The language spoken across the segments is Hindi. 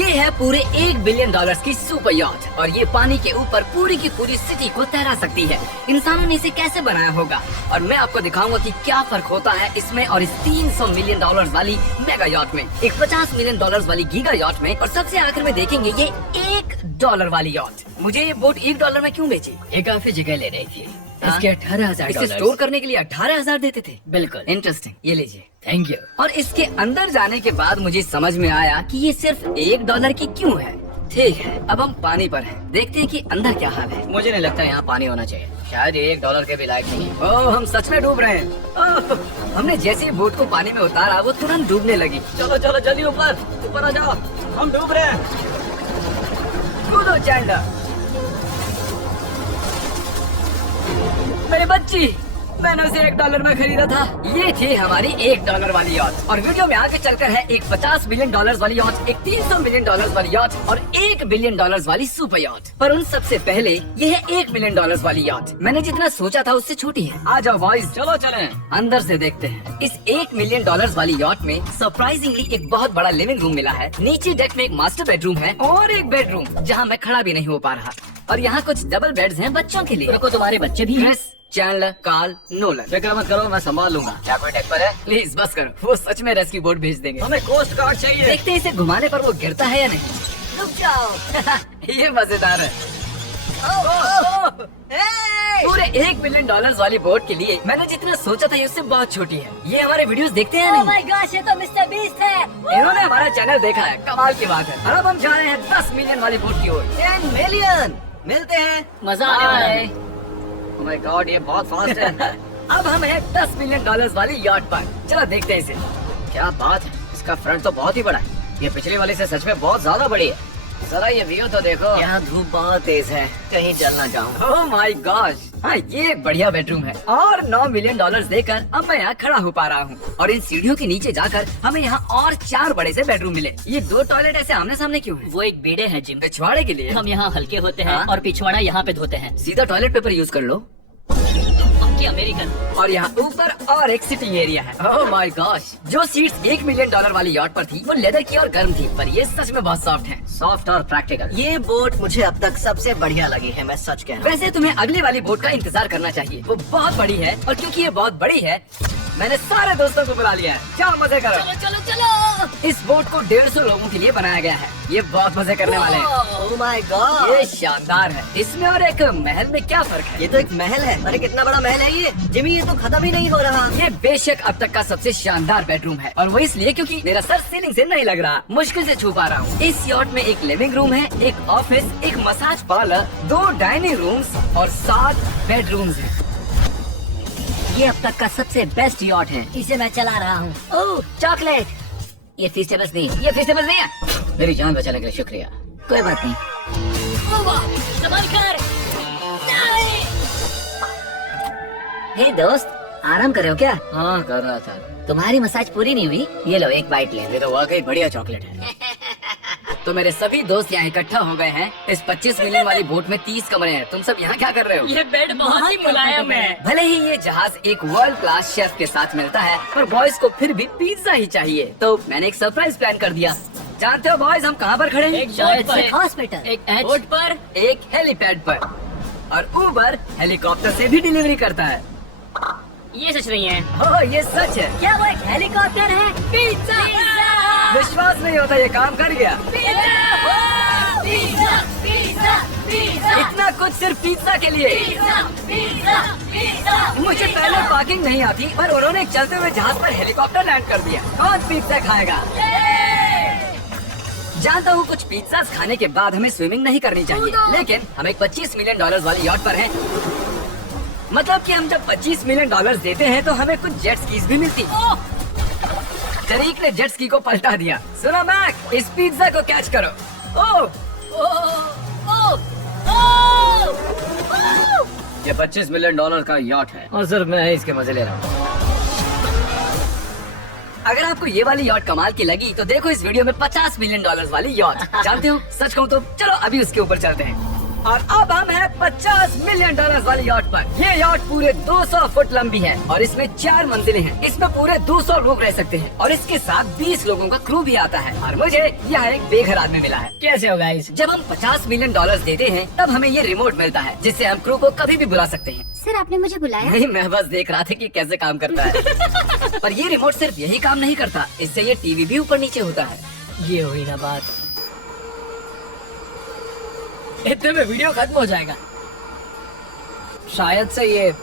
ये है पूरे $1 बिलियन की सुपर यॉट और ये पानी के ऊपर पूरी की पूरी सिटी को तैरा सकती है। इंसानों ने इसे कैसे बनाया होगा और मैं आपको दिखाऊंगा कि क्या फर्क होता है इसमें और इस $300 मिलियन वाली मेगा यॉट में, एक $50 मिलियन वाली गीगा यॉट में, और सबसे आखिर में देखेंगे ये $1 वाली यॉट। मुझे ये बोट $1 में क्यों बेची? ये काफी जगह ले रही थी। हाँ? इसके 18,000 इसे स्टोर करने के लिए 18,000 देते थे। बिल्कुल। इंटरेस्टिंग, ये लीजिए। Thank you. और इसके अंदर जाने के बाद मुझे समझ में आया कि ये सिर्फ $1 की क्यों है। ठीक है, अब हम पानी पर हैं। देखते हैं कि अंदर क्या हाल है। मुझे नहीं लगता यहाँ पानी होना चाहिए, शायद ये $1 के भी लायक नहीं है। ओह, हम सच में डूब रहे हैं। ओह, हमने जैसे ही बोट को पानी में उतारा वो तुरंत डूबने लगी। चलो चलो जल्दी ऊपर ऊपर आ जाओ, हम डूब रहे हैं। कूदो चैंडलर। मेरी बच्ची, मैंने उसे $1 में खरीदा था। ये थी हमारी $1 वाली यॉट। और वीडियो में आगे चलकर है एक $50 मिलियन वाली यॉट, एक $300 मिलियन वाली यॉट और $1 बिलियन वाली सुपर यॉट। पर उन सबसे पहले ये है $1 मिलियन वाली यॉट। मैंने जितना सोचा था उससे छोटी है। आ जाओ बॉयज, चलो चलें। अंदर से देखते हैं। इस $1 मिलियन वाली यॉट में सरप्राइजिंगली एक बहुत बड़ा लिविंग रूम मिला है। नीचे डेक में एक मास्टर बेडरूम है और एक बेडरूम जहाँ मैं खड़ा भी नहीं हो पा रहा। और यहाँ कुछ डबल बेड्स हैं बच्चों के लिए। रुको, तुम्हारे बच्चे भी हैं? Chris, Chandler, Carl, Nolan. फिक्र मत करो, मैं संभाल लूंगा। क्या कोई डेक पर है? प्लीज बस करो, वो सच में रेस्क्यू बोट भेज देंगे। हमें कोस्ट गार्ड चाहिए। देखते हैं इसे घुमाने पर वो गिरता है या नहीं। रुक जाओ। ये मजेदार है। पूरे $1 बिलियन वाली बोट के लिए मैंने जितना सोचा था ये उससे बहुत छोटी है। ये हमारे वीडियोस देखते हैं Oh नहीं? my gosh, ये तो मिस्टर बीस्ट है। इन्होंने हमारा चैनल देखा है, कमाल की बात है। और अब हम जा रहे हैं 10 मिलियन वाली बोट की ओर। 10 मिलियन, मिलते हैं। मजा आने वाला है। ओह माय गॉड, ये बहुत फास्ट है। अब हम हैं $10 मिलियन वाली यॉट पर। चलो देखते हैं इसे। क्या बात है, इसका फ्रंट तो बहुत ही बड़ा है। ये पिछले वाले से सच में बहुत ज्यादा बड़ी है। जरा ये व्यू तो देखो। यहाँ धूप बहुत तेज है, कहीं जल ना जाऊं। Oh my gosh. हाँ, ये एक बढ़िया बेडरूम है और $9 मिलियन देकर अब मैं यहाँ खड़ा हो पा रहा हूँ। और इन सीढ़ियों के नीचे जाकर हमें यहाँ और 4 बड़े से बेडरूम मिले। ये 2 टॉयलेट ऐसे आमने सामने क्यों है? वो एक बेड़े है जिम। पिछवाड़े के लिए? हम यहाँ हल्के होते हैं हाँ? और पिछवाड़ा यहाँ पे धोते हैं। सीधा टॉयलेट पेपर यूज कर लो। अमेरिकन। और यहाँ ऊपर और एक सिटिंग एरिया है। ओह माय गॉश, जो सीट्स $1 मिलियन वाली यॉट पर थी वो लेदर की और गर्म थी, पर ये सच में बहुत सॉफ्ट है। सॉफ्ट और प्रैक्टिकल। ये बोट मुझे अब तक सबसे बढ़िया लगी है, मैं सच कह रहा हूँ। वैसे तुम्हें अगली वाली बोट का इंतजार करना चाहिए, वो बहुत बड़ी है। और क्योंकि ये बहुत बड़ी है मैंने सारे दोस्तों को बुला लिया है। जाओ मजे करो। चलो चलो चलो। इस बोट को 150 लोगों के लिए बनाया गया है। ये बहुत मजे करने वाले हैं। ओह माय गॉड, ये शानदार है। इसमें और एक महल में क्या फर्क है? ये तो एक महल है। अरे कितना बड़ा महल है ये जिमी, ये तो खत्म ही नहीं हो रहा। ये बेशक अब तक का सबसे शानदार बेडरूम है और वो इसलिए क्योंकि मेरा सर सीलिंग से नहीं लग रहा, मुश्किल से छू पा रहा हूँ। इस यॉट में एक लिविंग रूम है, एक ऑफिस, एक मसाज पार्लर, 2 डाइनिंग रूम्स और 7 बेडरूम्स हैं। ये अब तक का सबसे बेस्ट यॉट है, इसे मैं चला रहा हूँ। ओह चॉकलेट। ये फीस्टेबल्स नहीं, ये फीस्टेबल्स नहीं है। मेरी जान बचाने के लिए शुक्रिया। कोई बात नहीं। संभाल कर। हे दोस्त, आराम कर रहे हो क्या? हाँ कर रहा था। तुम्हारी मसाज पूरी नहीं हुई? ये लो एक बाइट ले। ये तो वाकई बढ़िया चॉकलेट है। तो मेरे सभी दोस्त यहाँ इकट्ठा हो गए हैं। इस 25 मिलियन वाली बोट में 30 कमरे हैं। तुम सब यहाँ क्या कर रहे हो? ये बेड बहुत ही मुलायम है। भले ही ये जहाज एक वर्ल्ड क्लास शेफ के साथ मिलता है, पर बॉयज को फिर भी पिज्जा ही चाहिए। तो मैंने एक सरप्राइज प्लान कर दिया। जानते हो बॉयज हम कहाँ पर खड़े हैं? एक शायद से हॉस्पिटल। एक बोट पर, एक हेलीपैड पर। और ऊबर हेलीकॉप्टर से भी डिलीवरी करता है। ये सच नहीं है। ओह ये सच है। क्या वो एक हेलीकॉप्टर है? पिज्जा। विश्वास नहीं होता, ये काम कर गया। इतना कुछ सिर्फ पिज्जा के लिए। मुझे पहले पार्किंग नहीं आती, पर उन्होंने चलते हुए जहाज पर हेलीकॉप्टर लैंड कर दिया। कौन पिज्जा खाएगा? जानता हूँ कुछ पिज्जा खाने के बाद हमें स्विमिंग नहीं करनी चाहिए, लेकिन हम एक $25 मिलियन वाली यॉट पर हैं। मतलब कि हम जब $25 मिलियन देते हैं तो हमें कुछ जेट स्कीज भी मिलती। तरीक ने जेट स्की को पलटा दिया। सुनो मैक, इस पिज्जा को कैच करो। ओह ये $25 मिलियन का यॉट है और सिर्फ मैं इसके मजे ले रहा हूँ। अगर आपको ये वाली यॉट कमाल की लगी तो देखो इस वीडियो में $50 मिलियन वाली यॉट। जानते हो, सच कहूँ तो चलो अभी उसके ऊपर चलते हैं। और अब हम हैं 50 मिलियन डॉलर वाली यॉट पर। ये यॉट पूरे 200 फुट लंबी है और इसमें 4 मंजिलें हैं। इसमें पूरे 200 लोग रह सकते हैं और इसके साथ 20 लोगों का क्रू भी आता है। और मुझे यह एक बेघर आदमी मिला है। कैसे हो गाइस? जब हम 50 मिलियन डॉलर देते हैं तब हमें ये रिमोट मिलता है जिससे हम क्रू को कभी भी बुला सकते हैं। सर आपने मुझे बुलाया? नहीं, मैं बस देख रहा था कि कैसे काम करता है। पर ये रिमोट सिर्फ यही काम नहीं करता, इससे ये टीवी भी ऊपर नीचे होता है। ये हुई ना बात, इतने में वीडियो खत्म हो जाएगा। शायद से ये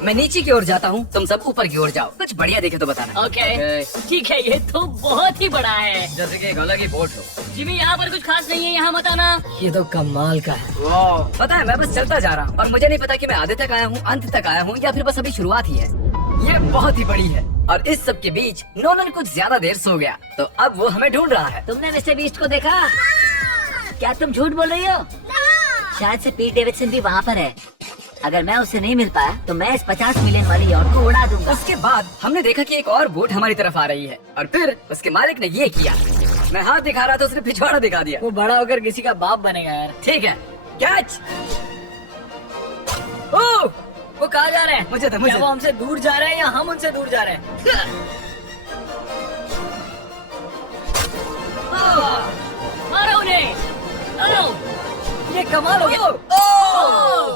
मैं नीचे की ओर जाता हूँ, तुम सब ऊपर की ओर जाओ। कुछ बढ़िया देखे तो बताना। ओके ठीक है। ये तो बहुत ही बड़ा है। जैसे कि एक अलग ही बोट हो। जिमी यहाँ पर कुछ खास नहीं है, यहाँ मत आना। ये तो कमाल का है। वाह, पता है मैं बस चलता जा रहा हूँ और मुझे नहीं पता कि मैं आधे तक आया हूँ, अंत तक आया हूँ या फिर बस अभी शुरुआत ही है। ये बहुत ही बड़ी है और इस सब के बीच नोलन कुछ ज्यादा देर सो गया, तो अब वो हमें ढूंढ रहा है। तुमने मिस्टर बीस्ट को देखा? क्या तुम झूठ बोल रही हो? शायद से पीट डेविडसन भी वहाँ पर है। अगर मैं उससे नहीं मिल पाया तो मैं इस 50 मिलियन वाली यॉट को उड़ा दूंगा। उसके बाद हमने देखा कि एक और बोट हमारी तरफ आ रही है और फिर उसके मालिक ने ये किया। मैं हाथ दिखा रहा था, उसने पिछवाड़ा दिखा दिया। वो बड़ा होकर किसी का बाप बनेगा यार। ठीक है, कैच। ओह, वो कहाँ जा रहे हैं? मुझे तो क्या वो हमसे दूर जा रहे हैं या हम उनसे दूर जा रहे हैं? मारो उन्हें। ओह, ये कमाल हो गया।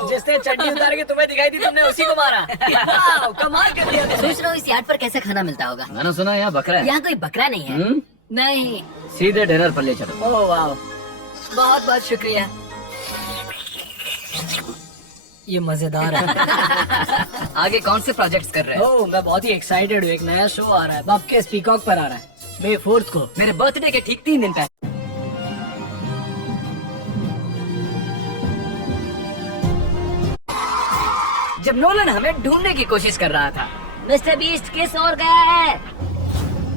जिसने चड्डी उतार के तुम्हें दिखाई दी तुमने उसी को मारा। वाह, कमाल कर दिया तुमने। सोच रहा हूँ इस यार्ड पर कैसा खाना मिलता होगा। मैंने सुना यहाँ बकरा है। यहाँ कोई बकरा नहीं है। नहीं। सीधे डिनर पर ले चलो। ओह वाह, बहुत बहुत शुक्रिया। ये मजेदार है। आगे कौन से प्रोजेक्ट्स कर रहे हैं? ओह, मैं बहुत ही एक्साइटेड हूँ। एक नया शो आ रहा है, बब के पीकॉक पर आ रहा है May 4th को। मेरे बर्थडे के ठीक 3 दिन पहले। जब नोलन हमें ढूंढने की कोशिश कर रहा था, मिस्टर बीस्ट किस ओर गया है?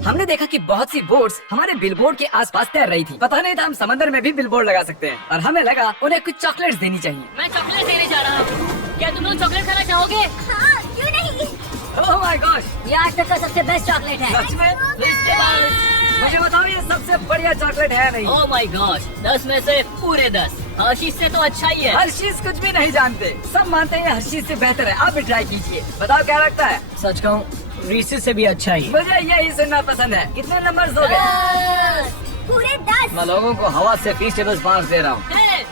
हमने देखा कि बहुत सी बोट्स हमारे बिलबोर्ड के आसपास तैर रही थी। पता नहीं था हम समंदर में भी बिलबोर्ड लगा सकते हैं और हमें लगा उन्हें कुछ चॉकलेट्स देनी चाहिए। मैं चॉकलेट देने जा रहा हूँ। क्या तुम लोग चॉकलेट खाना चाहोगे? हाँ, क्यों नहीं? ओह माय गॉड, ये आज तक का सबसे बेस्ट चॉकलेट है। सच में? मुझे बताओ, ये सबसे बढ़िया चॉकलेट है नहीं? ओह माय गॉड, 10 में से पूरे 10। हर्शीज से तो अच्छा ही है। हर्शीज कुछ भी नहीं जानते, सब मानते हैं हर्शीज से बेहतर है। आप भी ट्राई कीजिए, बताओ क्या लगता है? सच कहूँ, रीसेस से भी अच्छा ही। मुझे यही सुनना पसंद है। कितने नंबर दोगे? पूरे 10। मैं लोगों को हवा से फीस्टेबल्स बार दे रहा हूँ।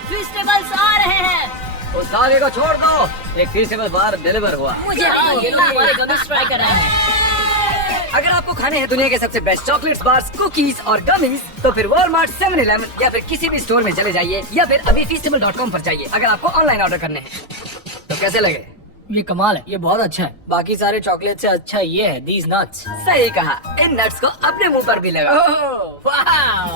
फेस्टिवल्स आ रहे हैं। उस धागे को छोड़ दो, एक फीस्टेबल बार डिलीवर हुआ। मुझे हाँ, ये लोग हमारे गमिस ट्राई कर रहे हैं। अगर आपको खाने हैं दुनिया के सबसे बेस्ट चॉकलेट्स, बार्स, कुकीज और गमीज, तो फिर वॉलमार्ट, 7-Eleven या फिर किसी भी स्टोर में चले जाइए या फिर अभी feastable.com पर जाइए अगर आपको ऑनलाइन ऑर्डर करने हैं। तो कैसे लगे? ये कमाल है, ये बहुत अच्छा है। बाकी सारे चॉकलेट से अच्छा ये है, these nuts। सही कहा, इन नट्स को अपने मुंह पर भी लगा। ओह, वाह।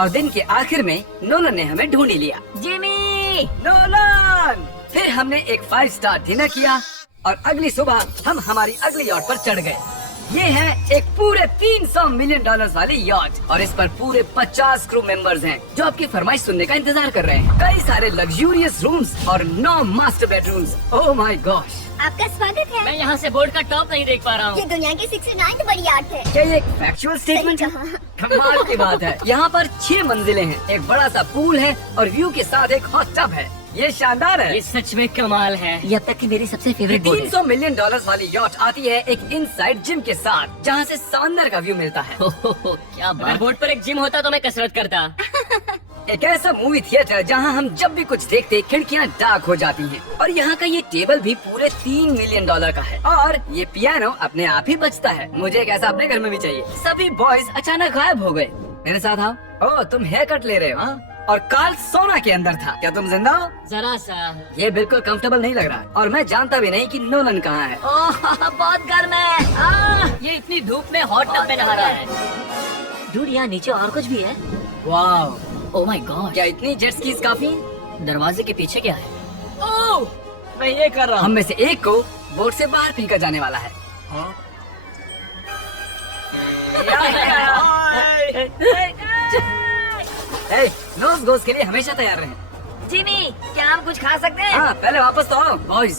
और दिन के आखिर में नोलन ने हमें ढूंढ ही लिया। जिमी! नोलन! फिर हमने एक 5 स्टार डिनर किया और अगली सुबह हम हमारी अगली यॉट पर चढ़ गए। ये है एक पूरे 300 मिलियन डॉलर्स वाली यॉट और इस पर पूरे 50 क्रू मेंबर्स हैं जो आपकी फरमाइश सुनने का इंतजार कर रहे हैं। कई सारे लग्जूरियस रूम्स और 9 master bedrooms. Oh my gosh, आपका स्वागत है। मैं यहाँ से बोर्ड का टॉप नहीं देख पा रहा ये हूँ। दुनिया की 69th बड़ी आर्ट है। क्या ये एक फैक्चुअल स्टेटमेंट है? सही कमाल की बात है। यहाँ पर 6 मंजिलें हैं, एक बड़ा सा पूल है और व्यू के साथ एक हॉट टब है। ये शानदार है। ये सच में कमाल है। ये अब तक की मेरी सबसे फेवरेट बोट है। 300 मिलियन डॉलर्स वाली यॉट आती है एक इनसाइड जिम के साथ जहाँ से समंदर का व्यू मिलता है। क्या बात। बोर्ड पर एक जिम होता तो मैं कसरत करता। एक ऐसा मूवी थिएटर जहाँ हम जब भी कुछ देखते खिड़कियाँ डार्क हो जाती हैं। और यहाँ का ये टेबल भी पूरे 3 मिलियन डॉलर का है और ये पियानो अपने आप ही बजता है। मुझे एक ऐसा अपने घर में भी चाहिए। सभी बॉयज अचानक गायब हो गए। मेरे साथ आओ। ओह, तुम हेयर कट ले रहे हो? हाँ? और कार्ल सोना के अंदर था। क्या तुम जिंदा हो? जरा सा। ये बिल्कुल कंफर्टेबल नहीं लग रहा है और मैं जानता भी नहीं कि नोलन कहाँ है। ओह, बहुत गर्म है। ये इतनी धूप में हॉट टब में नहा रहा है। डूड, यहाँ नीचे और कुछ भी है। वाह। ओह माय गॉड, क्या इतनी जेट स्कीज काफी? दरवाजे के पीछे क्या है? ओह, मैं ये कर रहा हम हूँ। में से एक को बोट से बाहर फेंका जाने वाला है। नोज गोज के लिए हमेशा तैयार रहें। जिमी, क्या हम कुछ खा सकते हैं? हाँ, पहले वापस तो आओ बॉयज।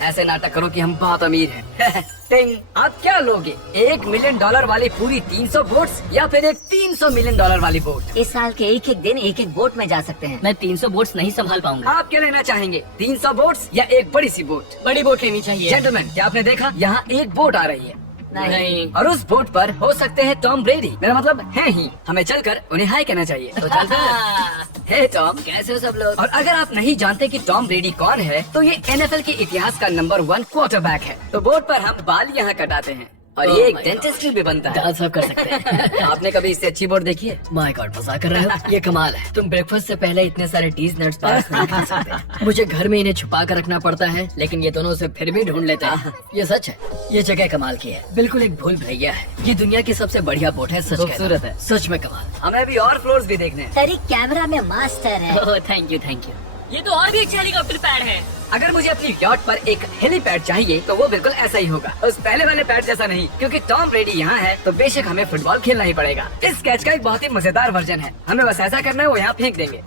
ऐसे नाटक करो कि हम बहुत अमीर हैं। टिंग, आप क्या लोगे? $1 मिलियन वाली पूरी 300 बोट्स या फिर एक $300 मिलियन वाली बोट? इस साल के एक एक दिन एक एक बोट में जा सकते हैं। मैं 300 बोट्स नहीं संभाल पाऊंगा। आप क्या लेना चाहेंगे, 300 बोट्स या एक बड़ी सी बोट? बड़ी बोट लेनी चाहिए। जेंटलमैन, क्या आपने देखा यहाँ एक बोट आ रही है नहीं। और उस बोट पर हो सकते हैं टॉम ब्रेडी, मेरा मतलब है ही। हमें चलकर उन्हें हाय कहना चाहिए। तो चलते हैं। हे टॉम, कैसे हो सब लोग? और अगर आप नहीं जानते कि टॉम ब्रेडी कौन है, तो ये NFL के इतिहास का नंबर 1 क्वार्टरबैक है। तो बोर्ड पर हम बाल यहाँ कटाते हैं और ये एक my डेंटिस्ट्री भी बनता है। दांत साफ कर सकते हैं। आपने कभी इससे अच्छी बोर्ड देखी है? माय गॉड, मजाक कर रहे हो? ये कमाल है। तुम ब्रेकफास्ट से पहले इतने सारे टीज नट्स पास नहीं कर सकते। मुझे घर में इन्हें छुपा कर रखना पड़ता है, लेकिन ये दोनों उसे फिर भी ढूंढ लेते हैं। ये सच है, ये जगह कमाल की है, बिल्कुल एक भूल भैया है। ये दुनिया की सबसे बढ़िया बोट है, सच खूबसूरत है। सच में कमाल। हमें अभी और फ्लोर्स भी देखने हैं। तरीक कैमरा में मास्टर है। Oh thank you thank you. ये तो और भी एक हेलीकॉप्टर पैड है। अगर मुझे अपनी यॉट पर एक हेलीपैड चाहिए तो वो बिल्कुल ऐसा ही होगा, उस पहले वाले पैड जैसा नहीं, क्योंकि टॉम ब्रेडी यहाँ है तो बेशक हमें फुटबॉल खेलना ही पड़ेगा। इस कैच का एक बहुत ही मजेदार वर्जन है, हमें बस ऐसा करना है, वो यहाँ फेंक देंगे।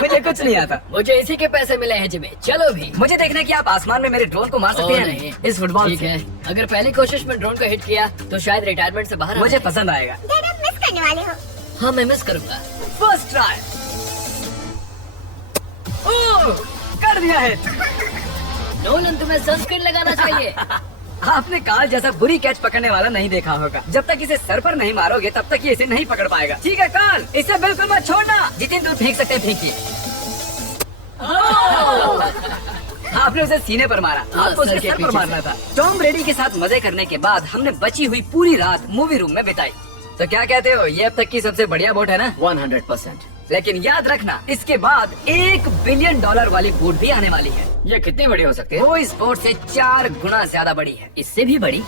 मुझे कुछ नहीं आता। मुझे इसी के पैसे मिले हैं जिम्मी, चलो भी। मुझे देखना है कि आप आसमान में मेरे ड्रोन को मार सकते हैं या नहीं इस फुटबॉल ठीक से। है, अगर पहली कोशिश में ड्रोन को हिट किया तो शायद रिटायरमेंट से बाहर आ मुझे जाए। पसंद आएगा। डैड आप मिस करने वाले हो। हाँ मैं मिस करूंगा। First try. ओह, कर दिया है। नोलन तुम्हें सनस्क्रीन लगाना चाहिए। आपने काल जैसा बुरी कैच पकड़ने वाला नहीं देखा होगा। जब तक इसे सर पर नहीं मारोगे तब तक ये इसे नहीं पकड़ पाएगा। ठीक है काल, इसे बिल्कुल मत छोड़ना। जितनी दूर फेंक सकते हैं फेंकिए। आपने उसे सीने पर मारा, आपको सर उसके के सर पर पीछे मारना था। टॉम ब्रेडी के साथ मजे करने के बाद हमने बची हुई पूरी रात मूवी रूम में बिताई। तो क्या कहते हो, ये अब तक की सबसे बढ़िया बोट है ना? 100%। लेकिन याद रखना, इसके बाद $1 बिलियन वाली बोट भी आने वाली है। ये कितनी बड़ी हो सकती है? वो इस बोट से 4 गुना ज्यादा बड़ी है। इससे भी बड़ी?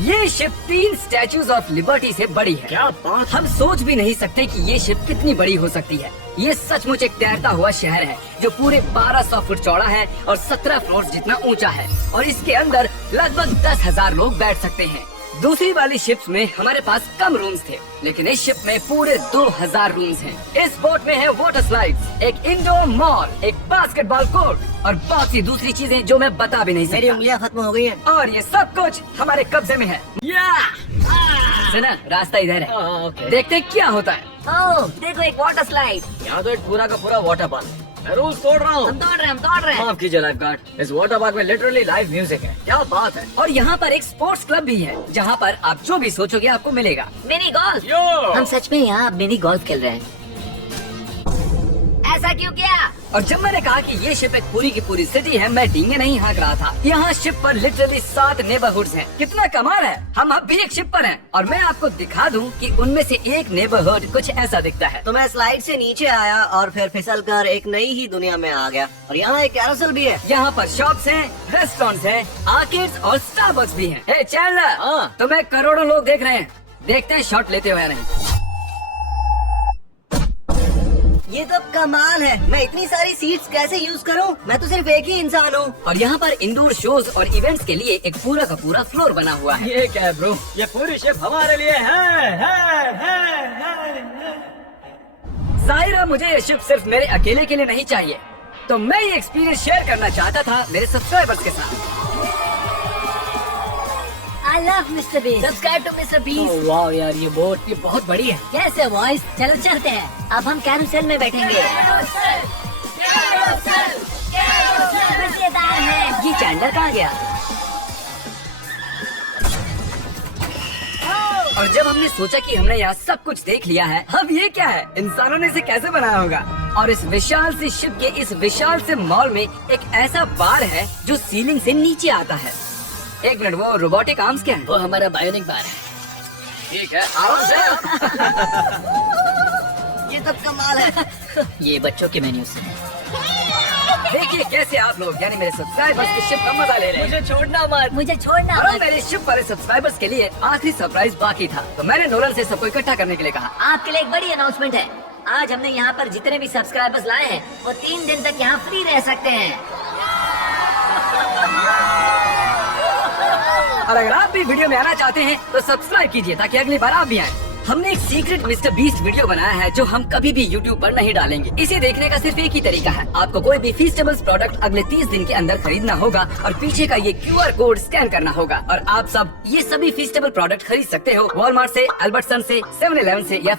ये शिप 3 स्टैचूज ऑफ लिबर्टी से बड़ी है। क्या बात। हम सोच भी नहीं सकते कि ये शिप कितनी बड़ी हो सकती है। ये सचमुच एक तैरता हुआ शहर है जो पूरे 1200 फुट चौड़ा है और 17 फ्लोर जितना ऊंचा है, और इसके अंदर लगभग 10,000 लोग बैठ सकते हैं। दूसरी वाली शिप्स में हमारे पास कम रूम्स थे, लेकिन इस शिप में पूरे 2000 रूम्स हैं। इस बोट में है वाटर स्लाइड्स, एक इंडोर मॉल, एक बास्केटबॉल कोर्ट और बहुत सी दूसरी चीजें जो मैं बता भी नहीं मेरी सकता। उंगलियां खत्म हो गई हैं। और ये सब कुछ हमारे कब्जे में है। सुना, रास्ता इधर है, ओके। देखते हैं क्या होता है। ओह देखो एक वाटर स्लाइड। यहाँ तो एक पूरा का पूरा वाटर पार्क। मैं रूल्स तोड़ रहा हूँ। हम दौड़ रहे हैं। माफ कीजिए लाइफ गार्ड, इस वाटर पार्क में लिटरली लाइव म्यूजिक है। क्या बात है। और यहाँ पर एक स्पोर्ट्स क्लब भी है जहाँ पर आप जो भी सोचोगे आपको मिलेगा। Mini golf. यो हम सच में यहाँ मिनी गोल्फ खेल रहे हैं। ऐसा क्यों किया? और जब मैंने कहा कि ये शिप एक पूरी की पूरी सिटी है, मैं डींगे नहीं हाँक रहा था। यहाँ शिप पर लिटरली 7 नेबरहुड्स हैं। कितना कमाल है, हम अब भी एक शिप पर हैं और मैं आपको दिखा दूं कि उनमें से एक नेबरहुड कुछ ऐसा दिखता है। तो मैं स्लाइड से नीचे आया और फिर फिसल कर एक नई ही दुनिया में आ गया। और यहाँ एक कैरोसेल भी है। यहाँ पर शॉप्स हैं, रेस्टोरेंट्स हैं, आर्केड्स और स्टारबक्स भी हैं। हे चैंडलर, हाँ। तुम्हें करोड़ों लोग देख रहे हैं, देखते हैं शॉट लेते हो या नहीं। ये तो कमाल है। मैं इतनी सारी सीट्स कैसे यूज करूं? मैं तो सिर्फ एक ही इंसान हूँ। और यहाँ पर इंडोर शोज और इवेंट्स के लिए एक पूरा का पूरा फ्लोर बना हुआ है। ये क्या है ब्रो? ये पूरी शिप हमारे लिए है। जाहिर है मुझे ये शिप सिर्फ मेरे अकेले के लिए नहीं चाहिए, तो मैं ये एक्सपीरियंस शेयर करना चाहता था मेरे सब्सक्राइबर्स के साथ। I love mister Beast. Subscribe to mister Beast. वाह यार, ये बोट ये बहुत बड़ी है। कैसे बॉयज, चलो चलते हैं। अब हम कैरोसेल में बैठेंगे। मजेदार है। ये चैंडलर कहाँ गया? और जब हमने सोचा कि हमने यहाँ सब कुछ देख लिया है, अब ये क्या है, इंसानों ने इसे कैसे बनाया होगा? और इस विशाल सी शिप के इस विशाल से मॉल में एक ऐसा बार है जो सीलिंग से नीचे आता है। एक मिनट, वो रोबोटिक आर्म्स क्या है? वो हमारा बायोनिक बार है। ठीक है, आराम से। ये तो कमाल है। ये बच्चों के मेन्यू से। देखिए कैसे आप लोग यानी मेरे सब्सक्राइबर्स की शिप का मजा ले रहे हैं। मुझे छोड़ना मत। मुझे छोड़ना और मत। मेरे शिप वाले सब्सक्राइबर्स के लिए आखिरी सरप्राइज बाकी था, तो मैंने नोलन से सबको इकट्ठा करने के लिए कहा। आपके लिए एक बड़ी अनाउंसमेंट है। आज हमने यहाँ पर जितने भी सब्सक्राइबर्स लाए हैं वो 3 दिन तक यहाँ फ्री रह सकते हैं। और अगर आप भी वीडियो में आना चाहते हैं तो सब्सक्राइब कीजिए ताकि अगली बार आप भी आए। हमने एक सीक्रेट मिस्टर बीस्ट वीडियो बनाया है जो हम कभी भी यूट्यूब पर नहीं डालेंगे। इसे देखने का सिर्फ एक ही तरीका है, आपको कोई भी फीस्टेबल्स प्रोडक्ट अगले 30 दिन के अंदर खरीदना होगा और पीछे का ये QR कोड स्कैन करना होगा और आप सब ये सभी फीस्टेबल प्रोडक्ट खरीद सकते हो वॉलमार्ट से, अल्बर्टसन से, 7-Eleven से या